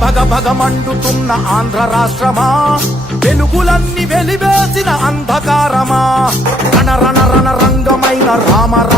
భగ భగ మండుతున్న ఆంధ్ర రాష్ట్రమా? వెలుగులన్నీ వెలివేసిన అంధకారమా? రణ రణ రణ రంగమైన రామరాజ్యమా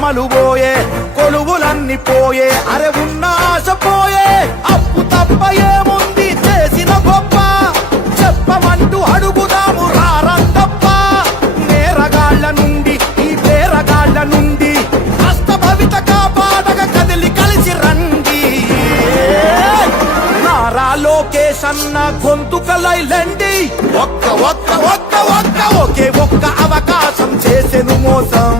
పరిశ్రమలు పోయే కొలువులన్నీ పోయే అరే ఉన్న ఆశ పోయే అప్పు తప్ప ఏముంది చేసిన గొప్ప. చెప్పమంటూ అడుగుదాము రారంతప్ప నేరగాళ్ళ నుండి ఈ పేరగాళ్ళ నుండి హస్త భవిత కదిలి కలిసి రండి. నారా లోకేష్ అన్న గొంతుకలైలండి ఒక్క ఒక్క ఒక్క ఒక్క ఒకే ఒక్క అవకాశం చేసెను మోసం.